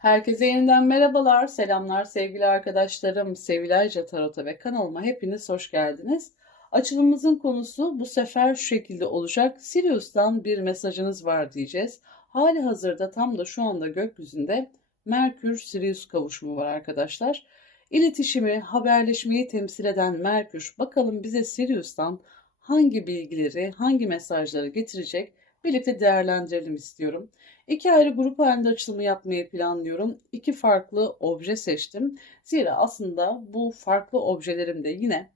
Herkese yeniden merhabalar, selamlar sevgili arkadaşlarım, Sevilayca Tarot'a ve kanalıma hepiniz hoş geldiniz. Açılımımızın konusu bu sefer şu şekilde olacak. Sirius'tan bir mesajınız var diyeceğiz. Hali hazırda tam da şu anda gökyüzünde Merkür-Sirius kavuşumu var arkadaşlar. İletişimi, haberleşmeyi temsil eden Merkür bakalım bize Sirius'tan hangi bilgileri, hangi mesajları getirecek birlikte değerlendirelim istiyorum. İki ayrı grup halinde açılımı yapmayı planlıyorum. İki farklı obje seçtim. Zira aslında bu farklı objelerim de yine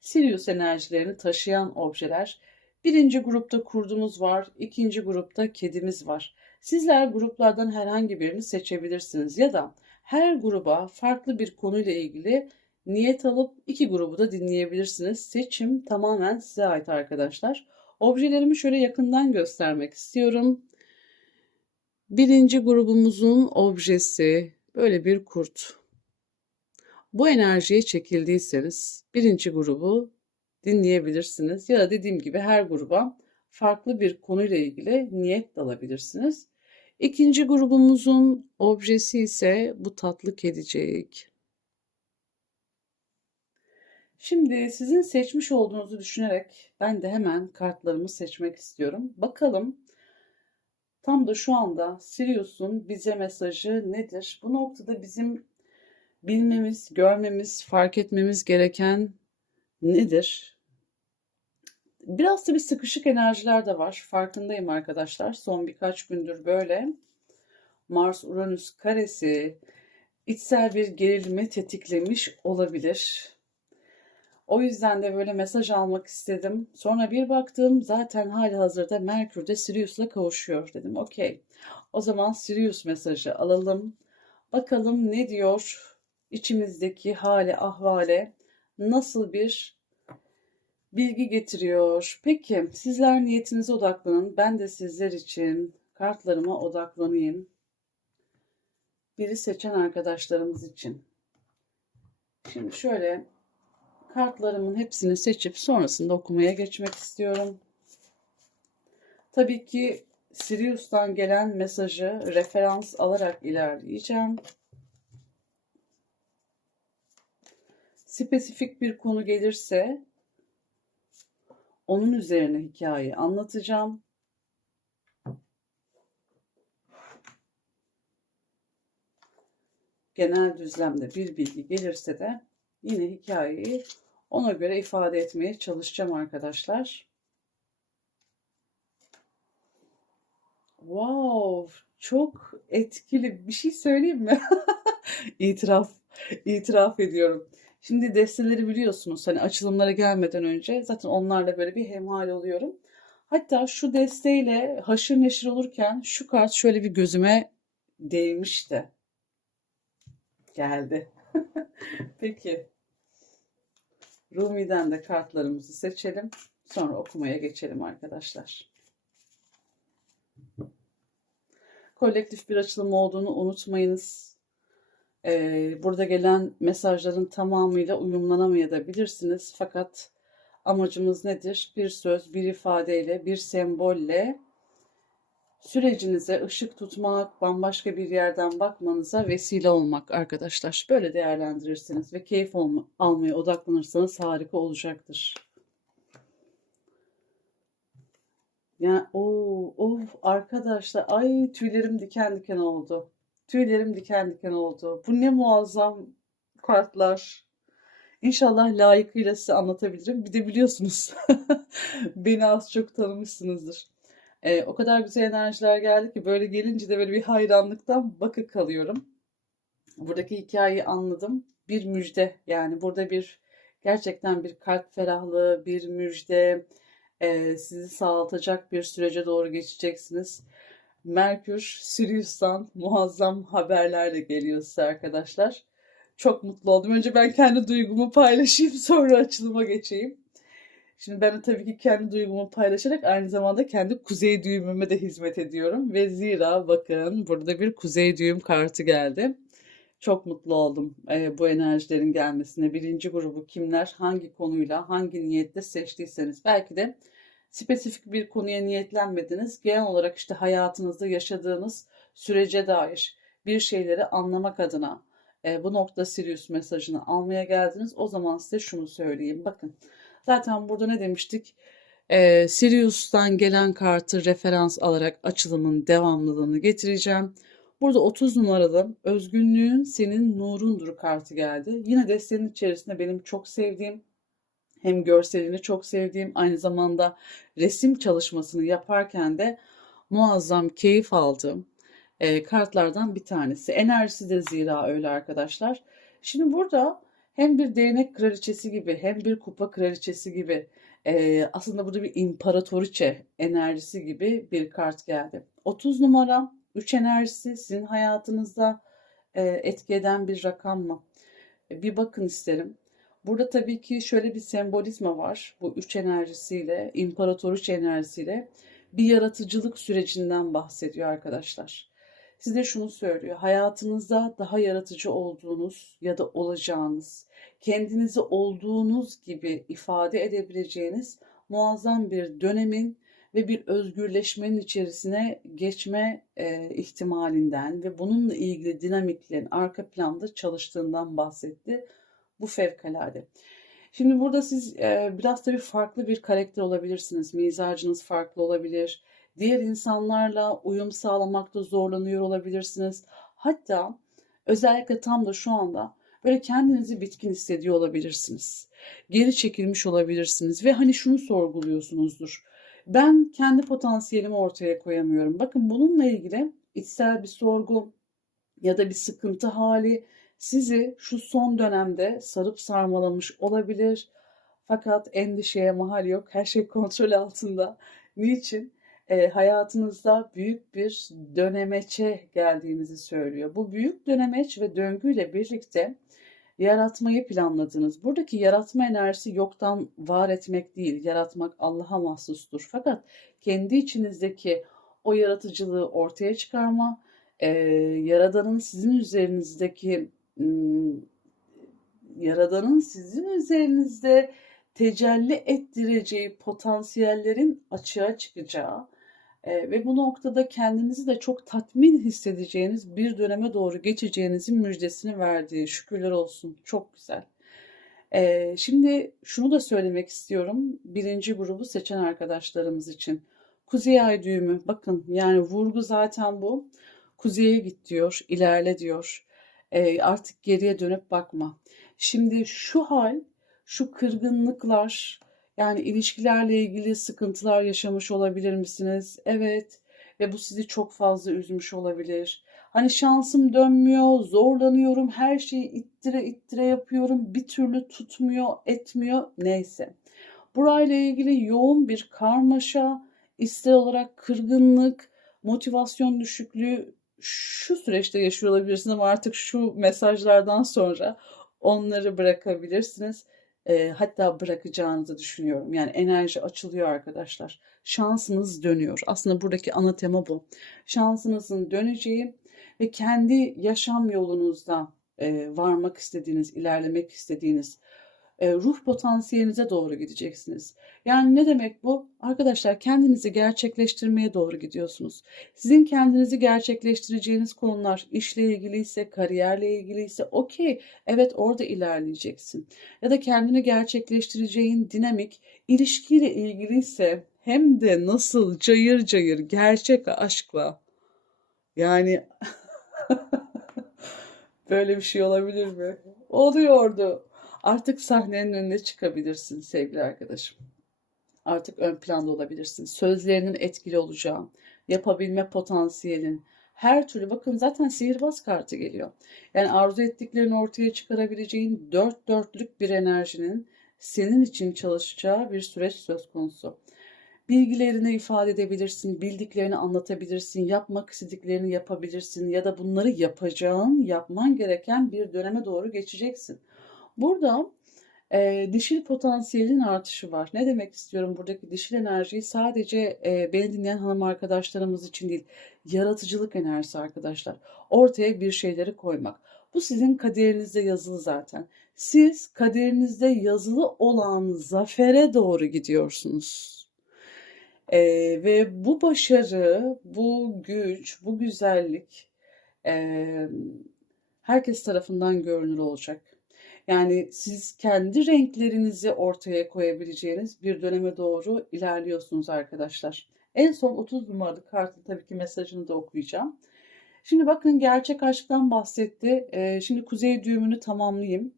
Sirius enerjilerini taşıyan objeler. Birinci grupta kurdumuz var, ikinci grupta kedimiz var. Sizler gruplardan herhangi birini seçebilirsiniz ya da her gruba farklı bir konuyla ilgili niyet alıp iki grubu da dinleyebilirsiniz. Seçim tamamen size ait arkadaşlar. Objelerimi şöyle yakından göstermek istiyorum. Birinci grubumuzun objesi böyle bir kurt. Bu enerjiye çekildiyseniz birinci grubu dinleyebilirsiniz. Ya da dediğim gibi her gruba farklı bir konuyla ilgili niyet alabilirsiniz. İkinci grubumuzun objesi ise bu tatlı kedicik. Şimdi sizin seçmiş olduğunuzu düşünerek ben de hemen kartlarımı seçmek istiyorum. Bakalım tam da şu anda Sirius'un bize mesajı nedir? Bu noktada bizim bilmemiz, görmemiz, fark etmemiz gereken nedir? Biraz da bir sıkışık enerjiler de var. Farkındayım arkadaşlar. Son birkaç gündür böyle. Mars-Uranüs karesi içsel bir gerilme tetiklemiş olabilir. O yüzden de böyle mesaj almak istedim. Sonra bir baktım zaten hali hazırda Merkür de Sirius'la kavuşuyor dedim. Okey. O zaman Sirius mesajı alalım. Bakalım ne diyor içimizdeki hale ahvale nasıl bir bilgi getiriyor. Peki sizler niyetinize odaklanın. Ben de sizler için kartlarıma odaklanayım. Biri seçen arkadaşlarımız için. Şimdi şöyle kartlarımın hepsini seçip sonrasında okumaya geçmek istiyorum. Tabii ki Sirius'tan gelen mesajı referans alarak ilerleyeceğim. Spesifik bir konu gelirse onun üzerine hikayeyi anlatacağım. Genel düzlemde bir bilgi gelirse de yine hikayeyi ona göre ifade etmeye çalışacağım arkadaşlar. Wow, çok etkili bir şey söyleyeyim mi? İtiraf, itiraf ediyorum. Şimdi desteleri biliyorsunuz hani açılımlara gelmeden önce zaten onlarla böyle bir hemhal oluyorum. Hatta şu desteğiyle haşır neşir olurken şu kart şöyle bir gözüme değmişti. Geldi. Peki. Rumi'den de kartlarımızı seçelim. Sonra okumaya geçelim arkadaşlar. Kolektif bir açılım olduğunu unutmayınız. Ee, burada gelen mesajların tamamıyla uyumlanamayabilirsiniz. Fakat amacımız nedir? Bir söz, bir ifadeyle, bir sembolle sürecinize ışık tutmak, bambaşka bir yerden bakmanıza vesile olmak arkadaşlar. Böyle değerlendirirsiniz ve keyif almaya odaklanırsanız harika olacaktır. Yani o of arkadaşlar ay tüylerim diken diken oldu. Tüylerim diken diken oldu. Bu ne muazzam kartlar. İnşallah layıkıyla size anlatabilirim. Bir de biliyorsunuz beni az çok tanımışsınızdır. E, o kadar güzel enerjiler geldi ki böyle gelince de böyle bir hayranlıktan bakı kalıyorum. Buradaki hikayeyi anladım. Bir müjde yani burada bir gerçekten bir kalp ferahlığı, bir müjde e, sizi sağlatacak bir sürece doğru geçeceksiniz. Merkür, Sirius'tan muazzam haberlerle geliyor size arkadaşlar. Çok mutlu oldum. Önce ben kendi duygumu paylaşayım sonra açılıma geçeyim. Şimdi ben de tabii ki kendi duygumu paylaşarak aynı zamanda kendi kuzey düğümüme de hizmet ediyorum. Ve zira bakın burada bir kuzey düğüm kartı geldi. Çok mutlu oldum e, bu enerjilerin gelmesine. Birinci grubu kimler, hangi konuyla, hangi niyetle seçtiyseniz. Belki de spesifik bir konuya niyetlenmediniz. Genel olarak işte hayatınızda yaşadığınız sürece dair bir şeyleri anlamak adına e, bu nokta Sirius mesajını almaya geldiniz. O zaman size şunu söyleyeyim. Bakın zaten burada ne demiştik? E, Sirius'tan gelen kartı referans alarak açılımın devamlılığını getireceğim. Burada 30 numaralı özgünlüğün senin nurundur kartı geldi. Yine destenin içerisinde benim çok sevdiğim hem görselini çok sevdiğim aynı zamanda resim çalışmasını yaparken de muazzam keyif aldığım e, kartlardan bir tanesi. Enerjisi de zira öyle arkadaşlar. Şimdi burada hem bir değnek kraliçesi gibi hem bir kupa kraliçesi gibi e, aslında burada bir imparatoriçe enerjisi gibi bir kart geldi. 30 numara 3 enerjisi sizin hayatınızda e, etki eden bir rakam mı? E, bir bakın isterim. Burada tabii ki şöyle bir sembolizma var. Bu üç enerjisiyle, imparatoriç enerjisiyle bir yaratıcılık sürecinden bahsediyor arkadaşlar. Size şunu söylüyor. Hayatınızda daha yaratıcı olduğunuz ya da olacağınız, kendinizi olduğunuz gibi ifade edebileceğiniz muazzam bir dönemin ve bir özgürleşmenin içerisine geçme e, ihtimalinden ve bununla ilgili dinamiklerin arka planda çalıştığından bahsetti. Bu fevkalade. Şimdi burada siz e, biraz tabii farklı bir karakter olabilirsiniz. Mizacınız farklı olabilir. Diğer insanlarla uyum sağlamakta zorlanıyor olabilirsiniz. Hatta özellikle tam da şu anda böyle kendinizi bitkin hissediyor olabilirsiniz. Geri çekilmiş olabilirsiniz ve hani şunu sorguluyorsunuzdur. Ben kendi potansiyelimi ortaya koyamıyorum. Bakın bununla ilgili içsel bir sorgu ya da bir sıkıntı hali sizi şu son dönemde sarıp sarmalamış olabilir. Fakat endişeye mahal yok. Her şey kontrol altında. Niçin? E, hayatınızda büyük bir dönemeçe geldiğinizi söylüyor. Bu büyük dönemeç ve döngüyle birlikte yaratmayı planladınız. Buradaki yaratma enerjisi yoktan var etmek değil. Yaratmak Allah'a mahsustur. Fakat kendi içinizdeki o yaratıcılığı ortaya çıkarma, e, Yaradan'ın sizin üzerinizdeki Yaradan'ın sizin üzerinizde tecelli ettireceği potansiyellerin açığa çıkacağı e, ve bu noktada kendinizi de çok tatmin hissedeceğiniz bir döneme doğru geçeceğinizin müjdesini verdiği şükürler olsun. Çok güzel. E, şimdi şunu da söylemek istiyorum birinci grubu seçen arkadaşlarımız için. Kuzey ay düğümü bakın yani vurgu zaten bu. Kuzeye git diyor, ilerle diyor e, artık geriye dönüp bakma. Şimdi şu hal, şu kırgınlıklar, yani ilişkilerle ilgili sıkıntılar yaşamış olabilir misiniz? Evet. Ve bu sizi çok fazla üzmüş olabilir. Hani şansım dönmüyor, zorlanıyorum, her şeyi ittire ittire yapıyorum, bir türlü tutmuyor, etmiyor, neyse. Burayla ilgili yoğun bir karmaşa, ister olarak kırgınlık, motivasyon düşüklüğü şu süreçte yaşıyor olabilirsiniz ama artık şu mesajlardan sonra onları bırakabilirsiniz. E, hatta bırakacağınızı düşünüyorum. Yani enerji açılıyor arkadaşlar. Şansınız dönüyor. Aslında buradaki ana tema bu. Şansınızın döneceği ve kendi yaşam yolunuzda e, varmak istediğiniz, ilerlemek istediğiniz e, ruh potansiyelinize doğru gideceksiniz. Yani ne demek bu? Arkadaşlar kendinizi gerçekleştirmeye doğru gidiyorsunuz. Sizin kendinizi gerçekleştireceğiniz konular işle ilgiliyse, kariyerle ilgiliyse okey evet orada ilerleyeceksin. Ya da kendini gerçekleştireceğin dinamik ilişkiyle ilgiliyse hem de nasıl cayır cayır gerçek aşkla yani böyle bir şey olabilir mi? Oluyordu. Artık sahnenin önüne çıkabilirsin sevgili arkadaşım. Artık ön planda olabilirsin. Sözlerinin etkili olacağı, yapabilme potansiyelin, her türlü bakın zaten sihirbaz kartı geliyor. Yani arzu ettiklerini ortaya çıkarabileceğin dört dörtlük bir enerjinin senin için çalışacağı bir süreç söz konusu. Bilgilerini ifade edebilirsin, bildiklerini anlatabilirsin, yapmak istediklerini yapabilirsin ya da bunları yapacağın, yapman gereken bir döneme doğru geçeceksin. Burada e, dişil potansiyelin artışı var. Ne demek istiyorum buradaki dişil enerjiyi sadece e, beni dinleyen hanım arkadaşlarımız için değil, yaratıcılık enerjisi arkadaşlar. Ortaya bir şeyleri koymak. Bu sizin kaderinizde yazılı zaten. Siz kaderinizde yazılı olan zafere doğru gidiyorsunuz. E, ve bu başarı, bu güç, bu güzellik e, herkes tarafından görünür olacak. Yani siz kendi renklerinizi ortaya koyabileceğiniz bir döneme doğru ilerliyorsunuz arkadaşlar. En son 30 numaralı kartın tabii ki mesajını da okuyacağım. Şimdi bakın gerçek aşktan bahsetti. Ee, şimdi kuzey düğümünü tamamlayayım.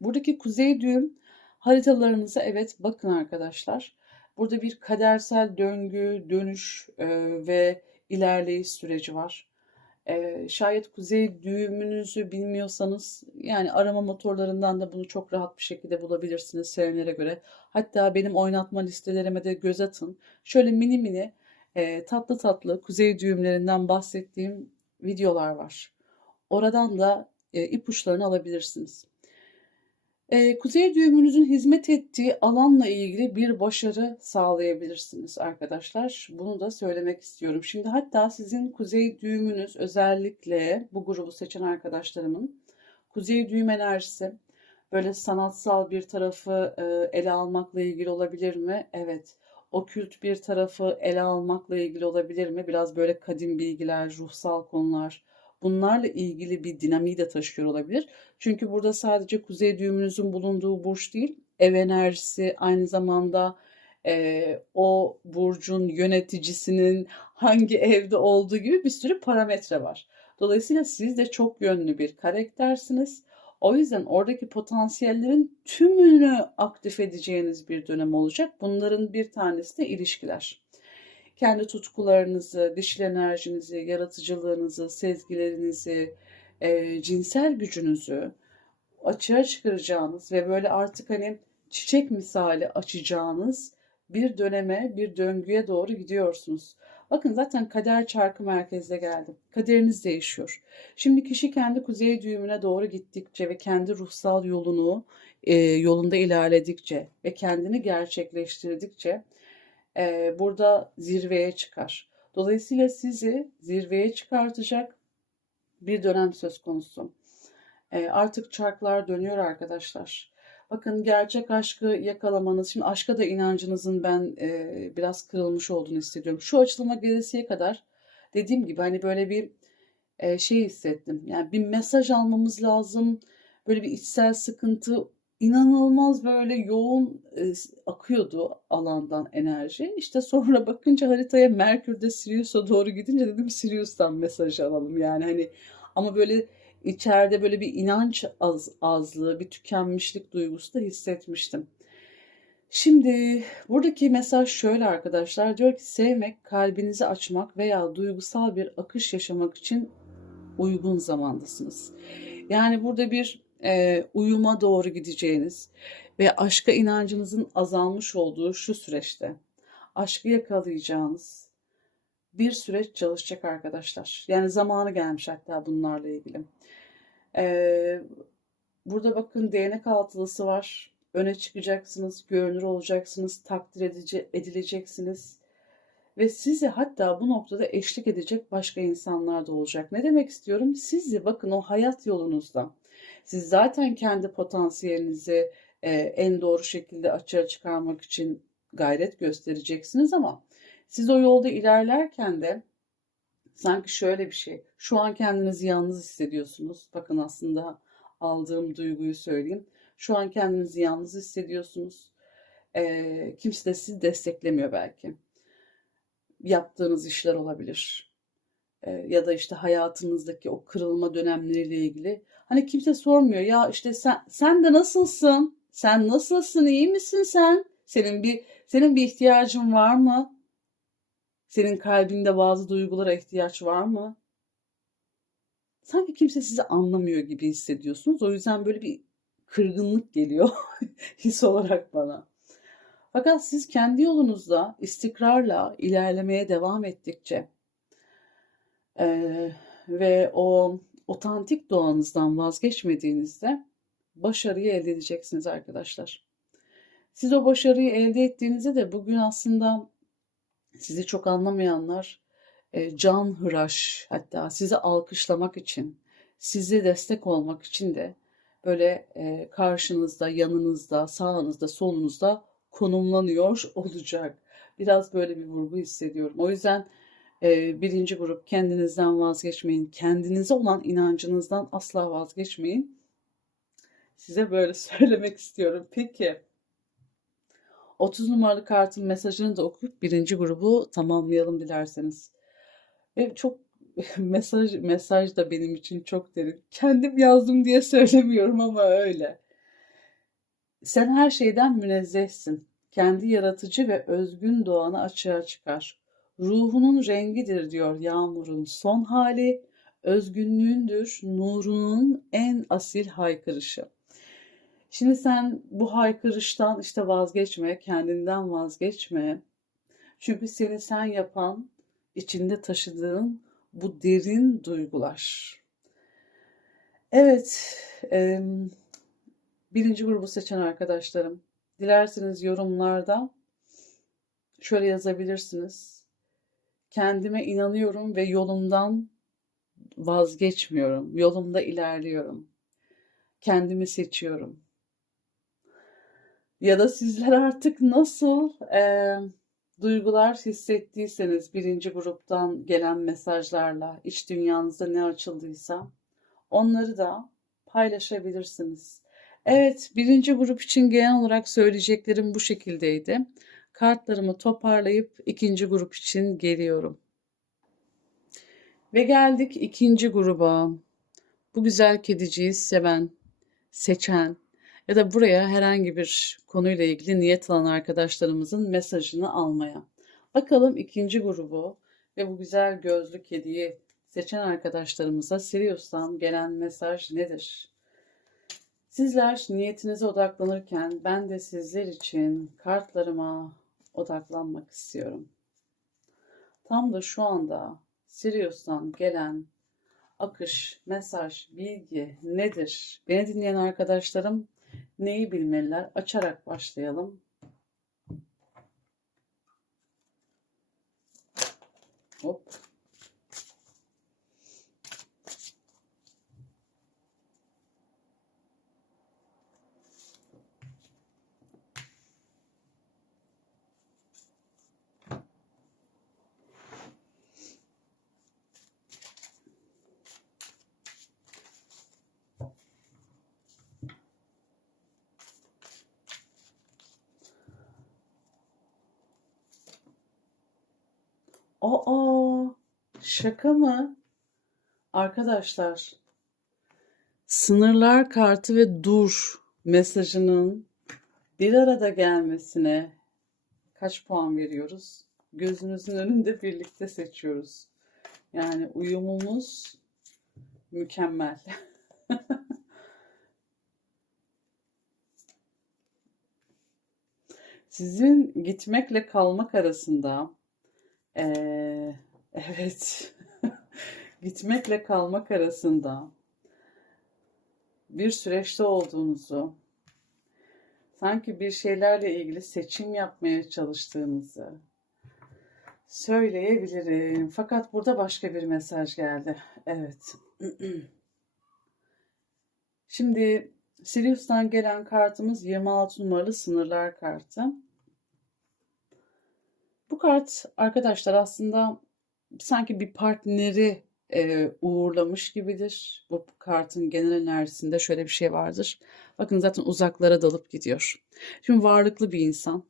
Buradaki kuzey düğüm haritalarınıza evet bakın arkadaşlar. Burada bir kadersel döngü, dönüş e, ve ilerleyiş süreci var. E, şayet kuzey düğümünüzü bilmiyorsanız yani arama motorlarından da bunu çok rahat bir şekilde bulabilirsiniz sevenlere göre. Hatta benim oynatma listelerime de göz atın. Şöyle mini mini e, tatlı tatlı kuzey düğümlerinden bahsettiğim videolar var. Oradan da e, ipuçlarını alabilirsiniz. E, kuzey düğümünüzün hizmet ettiği alanla ilgili bir başarı sağlayabilirsiniz arkadaşlar. Bunu da söylemek istiyorum. Şimdi hatta sizin kuzey düğümünüz özellikle bu grubu seçen arkadaşlarımın kuzey düğüm enerjisi böyle sanatsal bir tarafı e, ele almakla ilgili olabilir mi? Evet. Okült bir tarafı ele almakla ilgili olabilir mi? Biraz böyle kadim bilgiler, ruhsal konular, bunlarla ilgili bir dinamiği de taşıyor olabilir. Çünkü burada sadece kuzey düğümünüzün bulunduğu burç değil, ev enerjisi aynı zamanda e, o burcun yöneticisinin hangi evde olduğu gibi bir sürü parametre var. Dolayısıyla siz de çok yönlü bir karaktersiniz. O yüzden oradaki potansiyellerin tümünü aktif edeceğiniz bir dönem olacak. Bunların bir tanesi de ilişkiler kendi tutkularınızı, dişil enerjinizi, yaratıcılığınızı, sezgilerinizi, e, cinsel gücünüzü açığa çıkaracağınız ve böyle artık hani çiçek misali açacağınız bir döneme, bir döngüye doğru gidiyorsunuz. Bakın zaten kader çarkı merkezde geldi. Kaderiniz değişiyor. Şimdi kişi kendi kuzey düğümüne doğru gittikçe ve kendi ruhsal yolunu e, yolunda ilerledikçe ve kendini gerçekleştirdikçe e, burada zirveye çıkar. Dolayısıyla sizi zirveye çıkartacak bir dönem söz konusu. E, artık çarklar dönüyor arkadaşlar. Bakın gerçek aşkı yakalamanız, şimdi aşka da inancınızın ben e, biraz kırılmış olduğunu hissediyorum. Şu açılıma gelesiye kadar dediğim gibi hani böyle bir e, şey hissettim. Yani bir mesaj almamız lazım. Böyle bir içsel sıkıntı inanılmaz böyle yoğun e, akıyordu alandan enerji. İşte sonra bakınca haritaya Merkür'de Sirius'a doğru gidince dedim Sirius'tan mesaj alalım yani hani ama böyle içeride böyle bir inanç az, azlığı, bir tükenmişlik duygusu da hissetmiştim. Şimdi buradaki mesaj şöyle arkadaşlar diyor ki sevmek, kalbinizi açmak veya duygusal bir akış yaşamak için uygun zamandasınız. Yani burada bir e, uyuma doğru gideceğiniz ve aşka inancınızın azalmış olduğu şu süreçte aşkı yakalayacağınız bir süreç çalışacak arkadaşlar. Yani zamanı gelmiş hatta bunlarla ilgili. Ee, burada bakın değnek altılısı var. Öne çıkacaksınız, görünür olacaksınız, takdir edici, edileceksiniz. Ve sizi hatta bu noktada eşlik edecek başka insanlar da olacak. Ne demek istiyorum? Sizi bakın o hayat yolunuzda siz zaten kendi potansiyelinizi e, en doğru şekilde açığa çıkarmak için gayret göstereceksiniz ama siz o yolda ilerlerken de sanki şöyle bir şey. Şu an kendinizi yalnız hissediyorsunuz. Bakın aslında aldığım duyguyu söyleyeyim. Şu an kendinizi yalnız hissediyorsunuz. E, kimse de sizi desteklemiyor belki. Yaptığınız işler olabilir. E, ya da işte hayatınızdaki o kırılma dönemleriyle ilgili Hani kimse sormuyor ya işte sen sen de nasılsın? Sen nasılsın? İyi misin sen? Senin bir senin bir ihtiyacın var mı? Senin kalbinde bazı duygulara ihtiyaç var mı? Sanki kimse sizi anlamıyor gibi hissediyorsunuz. O yüzden böyle bir kırgınlık geliyor his olarak bana. Fakat siz kendi yolunuzda istikrarla ilerlemeye devam ettikçe e, ve o otantik doğanızdan vazgeçmediğinizde başarıyı elde edeceksiniz arkadaşlar. Siz o başarıyı elde ettiğinizde de bugün aslında sizi çok anlamayanlar e, can hıraş hatta sizi alkışlamak için, size destek olmak için de böyle e, karşınızda, yanınızda, sağınızda, solunuzda konumlanıyor olacak. Biraz böyle bir vurgu hissediyorum. O yüzden Ee, birinci grup kendinizden vazgeçmeyin. Kendinize olan inancınızdan asla vazgeçmeyin. Size böyle söylemek istiyorum. Peki. 30 numaralı kartın mesajını da okuyup birinci grubu tamamlayalım dilerseniz. Ve çok mesaj mesaj da benim için çok derin. Kendim yazdım diye söylemiyorum ama öyle. Sen her şeyden münezzehsin. Kendi yaratıcı ve özgün doğanı açığa çıkar. Ruhunun rengidir diyor yağmurun son hali, özgünlüğündür nurunun en asil haykırışı. Şimdi sen bu haykırıştan işte vazgeçme, kendinden vazgeçme. Çünkü seni sen yapan, içinde taşıdığın bu derin duygular. Evet, birinci grubu seçen arkadaşlarım. Dilerseniz yorumlarda şöyle yazabilirsiniz. Kendime inanıyorum ve yolumdan vazgeçmiyorum. Yolumda ilerliyorum. Kendimi seçiyorum. Ya da sizler artık nasıl e, duygular hissettiyseniz birinci gruptan gelen mesajlarla iç dünyanızda ne açıldıysa onları da paylaşabilirsiniz. Evet, birinci grup için genel olarak söyleyeceklerim bu şekildeydi. Kartlarımı toparlayıp ikinci grup için geliyorum. Ve geldik ikinci gruba. Bu güzel kediciyi seven, seçen ya da buraya herhangi bir konuyla ilgili niyet alan arkadaşlarımızın mesajını almaya. Bakalım ikinci grubu ve bu güzel gözlü kediyi seçen arkadaşlarımıza Sirius'tan gelen mesaj nedir? Sizler niyetinize odaklanırken ben de sizler için kartlarıma odaklanmak istiyorum. Tam da şu anda Sirius'tan gelen akış, mesaj, bilgi nedir? Beni dinleyen arkadaşlarım neyi bilmeliler? Açarak başlayalım. Hop. Aa, şaka mı? Arkadaşlar, sınırlar kartı ve dur mesajının bir arada gelmesine kaç puan veriyoruz? Gözünüzün önünde birlikte seçiyoruz. Yani uyumumuz mükemmel. Sizin gitmekle kalmak arasında ee, evet. Gitmekle kalmak arasında bir süreçte olduğunuzu, sanki bir şeylerle ilgili seçim yapmaya çalıştığınızı söyleyebilirim. Fakat burada başka bir mesaj geldi. Evet. Şimdi Sirius'tan gelen kartımız 26 numaralı sınırlar kartı. Bu kart arkadaşlar aslında sanki bir partneri e, uğurlamış gibidir. Bu kartın genel enerjisinde şöyle bir şey vardır. Bakın zaten uzaklara dalıp gidiyor. Şimdi varlıklı bir insan.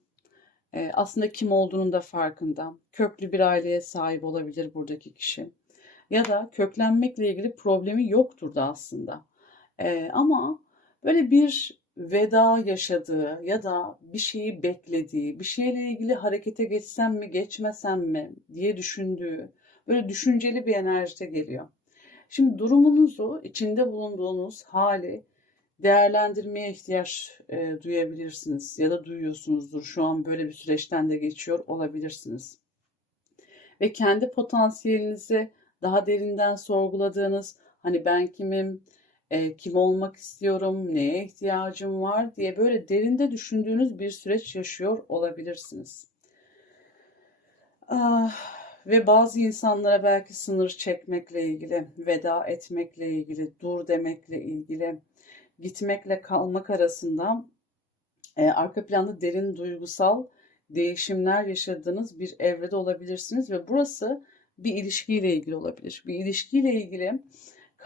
E, aslında kim olduğunun da farkında. Köklü bir aileye sahip olabilir buradaki kişi. Ya da köklenmekle ilgili problemi yoktur da aslında. E, ama böyle bir veda yaşadığı ya da bir şeyi beklediği, bir şeyle ilgili harekete geçsem mi, geçmesem mi diye düşündüğü, böyle düşünceli bir enerjide geliyor. Şimdi durumunuzu, içinde bulunduğunuz hali değerlendirmeye ihtiyaç e, duyabilirsiniz ya da duyuyorsunuzdur. Şu an böyle bir süreçten de geçiyor olabilirsiniz. Ve kendi potansiyelinizi daha derinden sorguladığınız, hani ben kimim, e, kim olmak istiyorum, neye ihtiyacım var diye böyle derinde düşündüğünüz bir süreç yaşıyor olabilirsiniz. Ah, ve bazı insanlara belki sınır çekmekle ilgili, veda etmekle ilgili, dur demekle ilgili, gitmekle kalmak arasında e, arka planda derin duygusal değişimler yaşadığınız bir evrede olabilirsiniz ve burası bir ilişkiyle ilgili olabilir. Bir ilişkiyle ilgili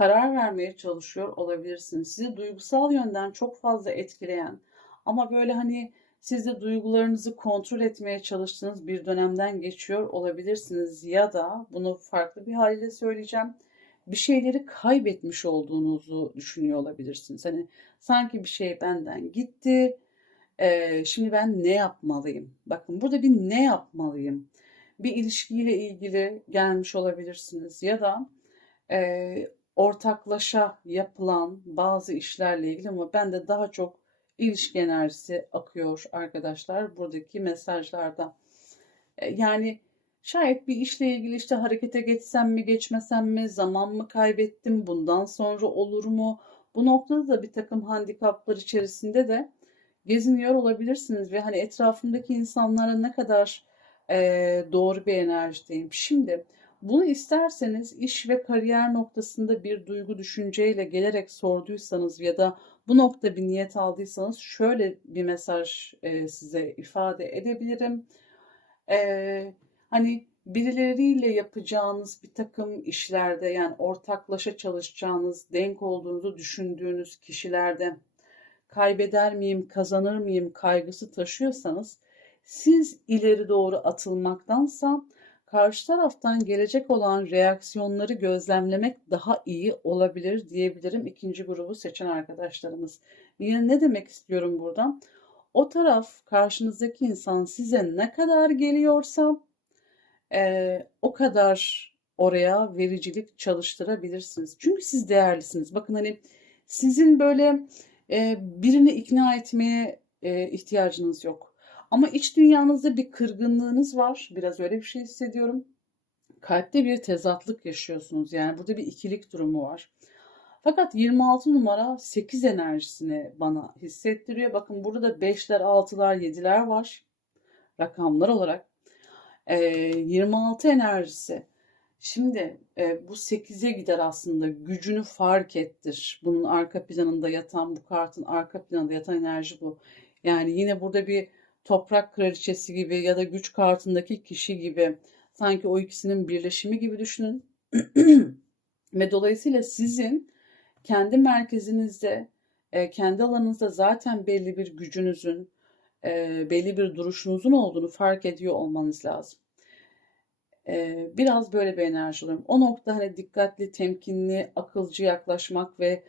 karar vermeye çalışıyor olabilirsiniz. Sizi duygusal yönden çok fazla etkileyen ama böyle hani siz de duygularınızı kontrol etmeye çalıştığınız bir dönemden geçiyor olabilirsiniz ya da bunu farklı bir haliyle söyleyeceğim. Bir şeyleri kaybetmiş olduğunuzu düşünüyor olabilirsiniz. Hani sanki bir şey benden gitti. Ee, şimdi ben ne yapmalıyım? Bakın burada bir ne yapmalıyım? Bir ilişkiyle ilgili gelmiş olabilirsiniz ya da e, ortaklaşa yapılan bazı işlerle ilgili ama ben de daha çok ilişki enerjisi akıyor arkadaşlar buradaki mesajlarda. E, yani şayet bir işle ilgili işte harekete geçsem mi geçmesem mi zaman mı kaybettim bundan sonra olur mu? Bu noktada da bir takım handikaplar içerisinde de geziniyor olabilirsiniz ve hani etrafımdaki insanlara ne kadar e, doğru bir enerjideyim. Şimdi bunu isterseniz iş ve kariyer noktasında bir duygu düşünceyle gelerek sorduysanız ya da bu nokta bir niyet aldıysanız şöyle bir mesaj e, size ifade edebilirim. E, hani birileriyle yapacağınız bir takım işlerde yani ortaklaşa çalışacağınız, denk olduğunuzu düşündüğünüz kişilerde kaybeder miyim, kazanır mıyım kaygısı taşıyorsanız siz ileri doğru atılmaktansa karşı taraftan gelecek olan reaksiyonları gözlemlemek daha iyi olabilir diyebilirim ikinci grubu seçen arkadaşlarımız. Yine ne demek istiyorum buradan? O taraf karşınızdaki insan size ne kadar geliyorsa e, o kadar oraya vericilik çalıştırabilirsiniz. Çünkü siz değerlisiniz. Bakın hani sizin böyle e, birini ikna etmeye e, ihtiyacınız yok ama iç dünyanızda bir kırgınlığınız var. Biraz öyle bir şey hissediyorum. Kalpte bir tezatlık yaşıyorsunuz. Yani burada bir ikilik durumu var. Fakat 26 numara 8 enerjisini bana hissettiriyor. Bakın burada da 5'ler, 6'lar, 7'ler var. Rakamlar olarak. Ee, 26 enerjisi. Şimdi e, bu 8'e gider aslında. Gücünü fark ettir. Bunun arka planında yatan, bu kartın arka planında yatan enerji bu. Yani yine burada bir toprak kraliçesi gibi ya da güç kartındaki kişi gibi sanki o ikisinin birleşimi gibi düşünün. Ve dolayısıyla sizin kendi merkezinizde, e, kendi alanınızda zaten belli bir gücünüzün, e, belli bir duruşunuzun olduğunu fark ediyor olmanız lazım. E, biraz böyle bir enerji alıyorum. O nokta hani dikkatli, temkinli, akılcı yaklaşmak ve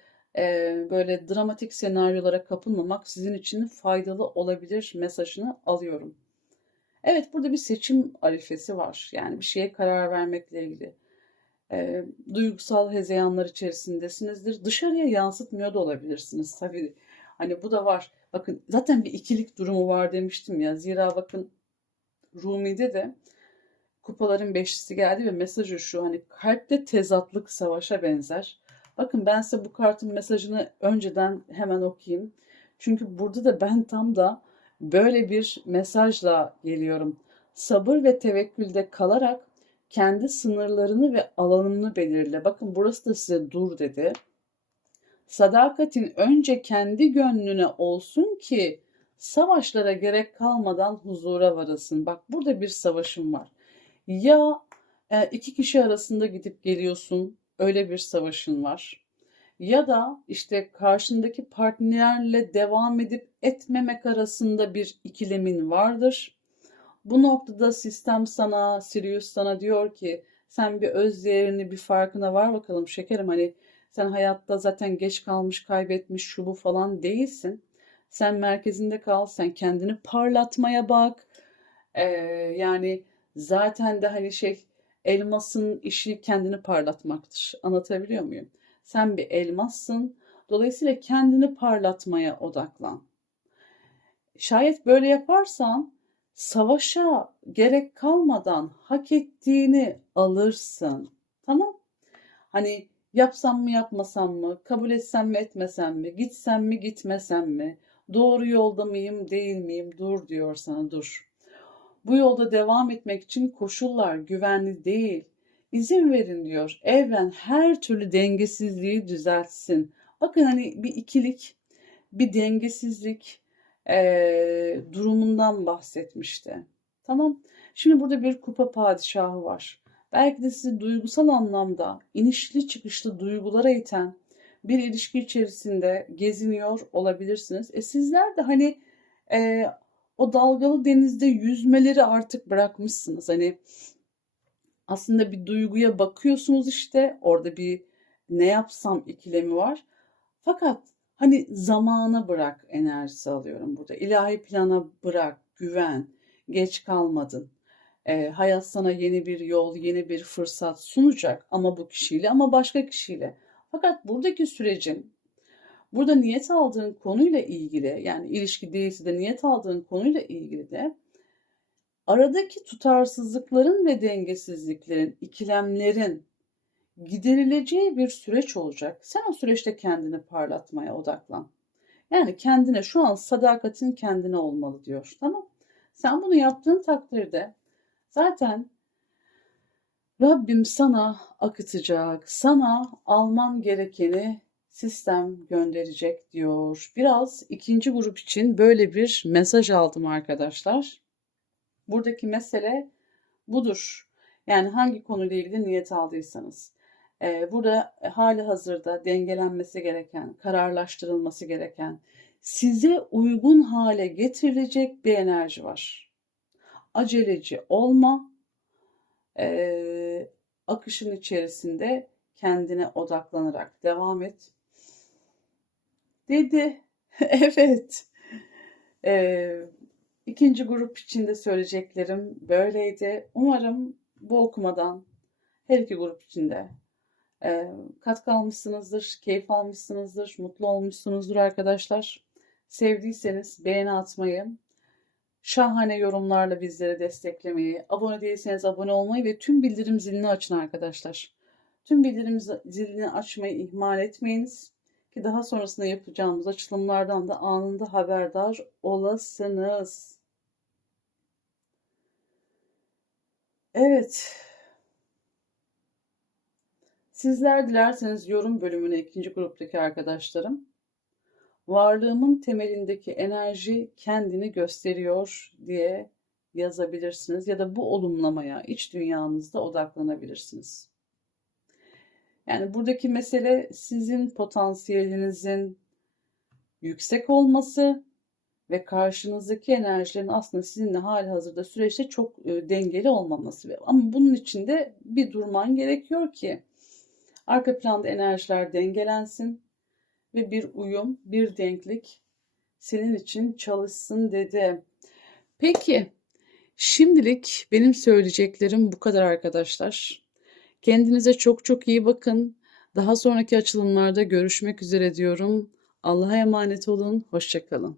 böyle dramatik senaryolara kapılmamak sizin için faydalı olabilir mesajını alıyorum. Evet burada bir seçim arifesi var. Yani bir şeye karar vermekle ilgili. E, duygusal hezeyanlar içerisindesinizdir. Dışarıya yansıtmıyor da olabilirsiniz tabii. Hani bu da var. Bakın zaten bir ikilik durumu var demiştim ya. Zira bakın Rumi'de de kupaların beşlisi geldi ve mesajı şu hani kalpte tezatlık savaşa benzer. Bakın ben size bu kartın mesajını önceden hemen okuyayım. Çünkü burada da ben tam da böyle bir mesajla geliyorum. Sabır ve tevekkülde kalarak kendi sınırlarını ve alanını belirle. Bakın burası da size dur dedi. Sadakatin önce kendi gönlüne olsun ki savaşlara gerek kalmadan huzura varasın. Bak burada bir savaşım var. Ya e, iki kişi arasında gidip geliyorsun, öyle bir savaşın var. Ya da işte karşındaki partnerle devam edip etmemek arasında bir ikilemin vardır. Bu noktada sistem sana, Sirius sana diyor ki sen bir öz değerini, bir farkına var bakalım şekerim hani sen hayatta zaten geç kalmış, kaybetmiş, şu bu falan değilsin. Sen merkezinde kal, sen kendini parlatmaya bak. Ee, yani zaten de hani şey elmasın işi kendini parlatmaktır. Anlatabiliyor muyum? Sen bir elmassın. Dolayısıyla kendini parlatmaya odaklan. Şayet böyle yaparsan savaşa gerek kalmadan hak ettiğini alırsın. Tamam? Hani yapsam mı yapmasam mı, kabul etsem mi etmesem mi, gitsem mi gitmesem mi, doğru yolda mıyım değil miyim dur diyor sana dur. Bu yolda devam etmek için koşullar güvenli değil. İzin verin diyor. Evren her türlü dengesizliği düzeltsin. Bakın hani bir ikilik, bir dengesizlik e, durumundan bahsetmişti. Tamam. Şimdi burada bir kupa padişahı var. belki de sizi duygusal anlamda inişli çıkışlı duygulara iten bir ilişki içerisinde geziniyor olabilirsiniz. E sizler de hani e, o dalgalı denizde yüzmeleri artık bırakmışsınız. Hani aslında bir duyguya bakıyorsunuz işte orada bir ne yapsam ikilemi var. Fakat hani zamana bırak enerjisi alıyorum burada. İlahi plana bırak, güven, geç kalmadın. E, hayat sana yeni bir yol, yeni bir fırsat sunacak ama bu kişiyle ama başka kişiyle. Fakat buradaki sürecin burada niyet aldığın konuyla ilgili yani ilişki değilse de niyet aldığın konuyla ilgili de aradaki tutarsızlıkların ve dengesizliklerin, ikilemlerin giderileceği bir süreç olacak. Sen o süreçte kendini parlatmaya odaklan. Yani kendine şu an sadakatin kendine olmalı diyor. Tamam. Sen bunu yaptığın takdirde zaten Rabbim sana akıtacak, sana alman gerekeni sistem gönderecek diyor. Biraz ikinci grup için böyle bir mesaj aldım arkadaşlar. Buradaki mesele budur. Yani hangi konuyla ilgili niyet aldıysanız. Ee, burada hali hazırda dengelenmesi gereken, kararlaştırılması gereken, size uygun hale getirilecek bir enerji var. Aceleci olma, e, akışın içerisinde kendine odaklanarak devam et. Dedi. evet. E, ikinci grup için de söyleyeceklerim böyleydi. Umarım bu okumadan her iki grup için de e, katkı almışsınızdır, keyif almışsınızdır, mutlu olmuşsunuzdur arkadaşlar. Sevdiyseniz beğeni atmayı, şahane yorumlarla bizleri desteklemeyi, abone değilseniz abone olmayı ve tüm bildirim zilini açın arkadaşlar. Tüm bildirim zilini açmayı ihmal etmeyiniz ki daha sonrasında yapacağımız açılımlardan da anında haberdar olasınız. Evet. Sizler dilerseniz yorum bölümüne ikinci gruptaki arkadaşlarım varlığımın temelindeki enerji kendini gösteriyor diye yazabilirsiniz ya da bu olumlamaya iç dünyanızda odaklanabilirsiniz. Yani buradaki mesele sizin potansiyelinizin yüksek olması ve karşınızdaki enerjilerin aslında sizinle hali hazırda süreçte çok e, dengeli olmaması. Ama bunun için de bir durman gerekiyor ki arka planda enerjiler dengelensin ve bir uyum, bir denklik senin için çalışsın dedi. Peki, şimdilik benim söyleyeceklerim bu kadar arkadaşlar. Kendinize çok çok iyi bakın. Daha sonraki açılımlarda görüşmek üzere diyorum. Allah'a emanet olun. Hoşçakalın.